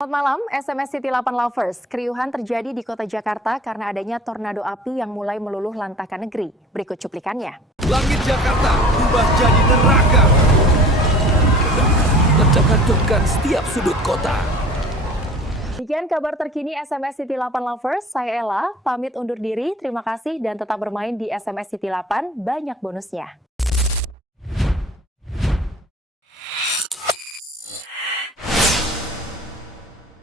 Selamat malam, SMS City 8 Lovers. Keriuhan terjadi di kota Jakarta karena adanya tornado api yang mulai meluluh lantakan negeri. Berikut cuplikannya. Langit Jakarta berubah jadi neraka. Ledakan setiap sudut kota. Demikian kabar terkini SMS City 8 Lovers. Saya Ella, pamit undur diri. Terima kasih dan tetap bermain di SMS City 8, banyak bonusnya.